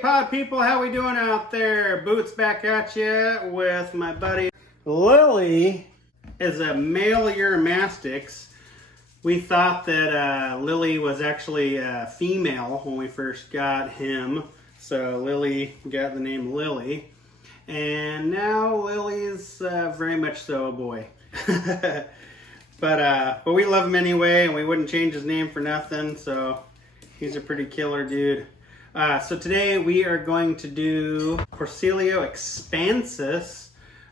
pod people, how we doing out there? Boots back at you with my buddy Lily. Is a male Eurymastix. We thought that Lily was actually a female when we first got him, so Lily got the name Lily, and now Lily's very much so a boy. But we love him anyway, and we wouldn't change his name for nothing. So he's a pretty killer dude. So today we are going to do Porcellio Expansus.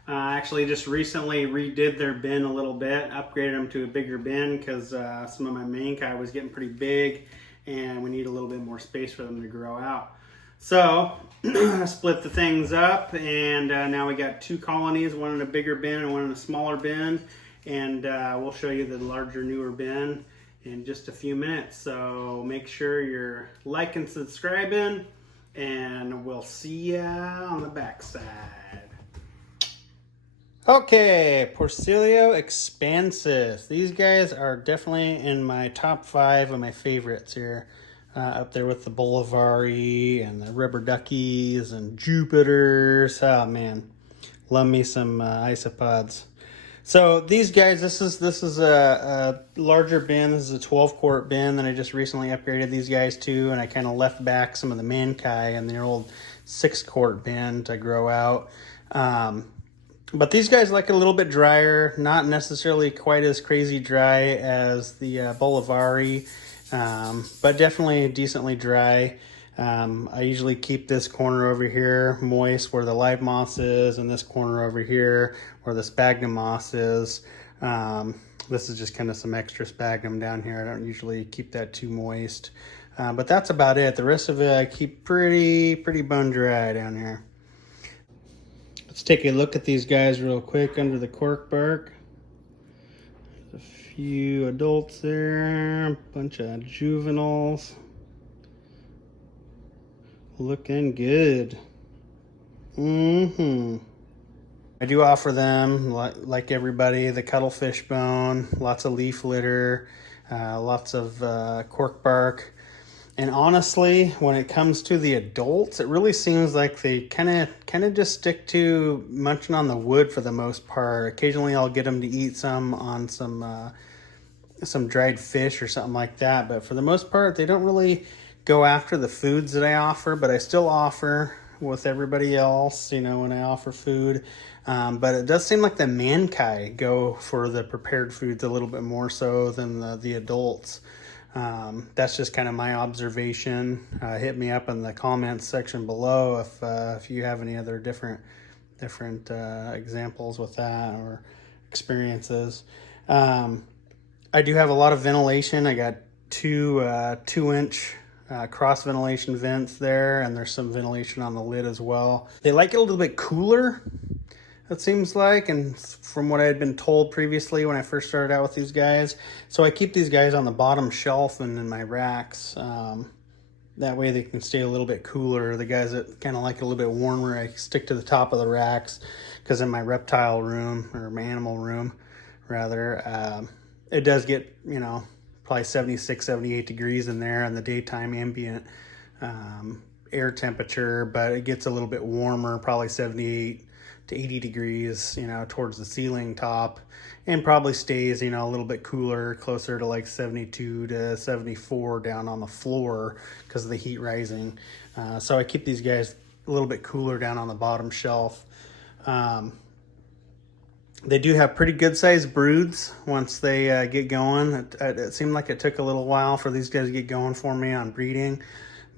Actually just recently redid their bin a little bit, upgraded them to a bigger bin because some of my main kai was getting pretty big and we need a little bit more space for them to grow out. So split the things up, and now we got two colonies, one in a bigger bin and one in a smaller bin, and we'll show you the larger, newer bin in just a few minutes. So make sure you're liking, subscribing, and we'll see ya on the backside. Okay, Porcellio Expansus. These guys are definitely in my top 5 of my favorites here. Up there with the Bolivari and the Rubber Duckies and Jupiters. Oh man, love me some isopods. So these guys, this is a larger bin. This is a 12-quart bin that I just recently upgraded these guys to, and I kind of left back some of the Mankai in the old 6-quart bin to grow out. But these guys like it a little bit drier, not necessarily quite as crazy dry as the Bolivari, but definitely decently dry. I usually keep this corner over here moist where the live moss is, and this corner over here where the sphagnum moss is. This is just kind of some extra sphagnum down here. I don't usually keep that too moist, but that's about it. The rest of it I keep pretty bone dry down here. Let's take a look at these guys real quick under the cork bark. There's a few adults there, a bunch of juveniles. Looking good. I do offer them, like everybody, the cuttlefish bone, lots of leaf litter, lots of cork bark. And honestly, when it comes to the adults, it really seems like they kind of just stick to munching on the wood for the most part. Occasionally I'll get them to eat some on some dried fish or something like that, but for the most part they don't really go after the foods that I offer. But I still offer with everybody else, you know, when I offer food. But it does seem like the Mankai go for the prepared foods a little bit more so than the adults. That's just kind of my observation. Hit me up in the comments section below if you have any other different examples with that or experiences. I do have a lot of ventilation. I got two 2-inch cross ventilation vents there, and there's some ventilation on the lid as well. They like it a little bit cooler, it seems like, and from what I had been told previously when I first started out with these guys. So I keep these guys on the bottom shelf and in my racks. That way they can stay a little bit cooler. The guys that kind of like it a little bit warmer, I stick to the top of the racks, because in my reptile room, or my animal room rather, it does get, you know, probably 76, 78 degrees in there in the daytime ambient air temperature, but it gets a little bit warmer, probably 78 to 80 degrees, you know, towards the ceiling top, and probably stays, you know, a little bit cooler, closer to like 72 to 74 down on the floor because of the heat rising. So I keep these guys a little bit cooler down on the bottom shelf. They do have pretty good sized broods once they get going. It seemed like it took a little while for these guys to get going for me on breeding,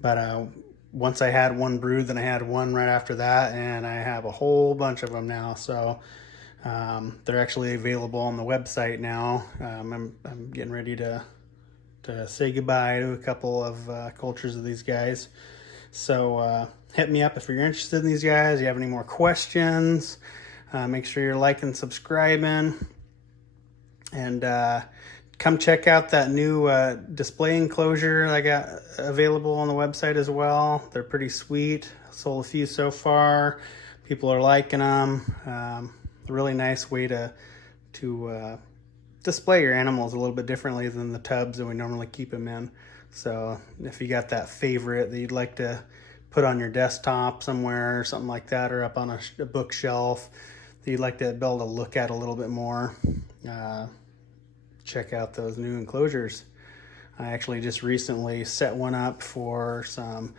but once I had one brood, then I had one right after that, and I have a whole bunch of them now. So they're actually available on the website now. I'm getting ready to say goodbye to a couple of cultures of these guys. So hit me up if you're interested in these guys. You have any more questions? Make sure you're liking, subscribing, and come check out that new display enclosure I got available on the website as well. They're pretty sweet. Sold a few so far. People are liking them. A really nice way to display your animals a little bit differently than the tubs that we normally keep them in. So if you got that favorite that you'd like to put on your desktop somewhere or something like that, or up on a bookshelf that you'd like to be able to look at a little bit more, check out those new enclosures. I actually just recently set one up for some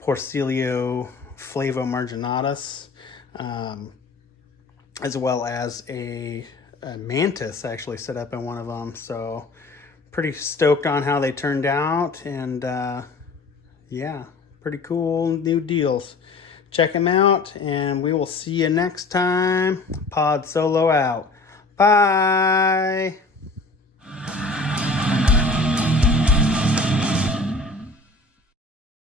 Porcellio flavomarginatus, as well as a mantis actually set up in one of them. So pretty stoked on how they turned out, and yeah, pretty cool new deals. Check them out, and we will see you next time. Pod Solo out. Bye.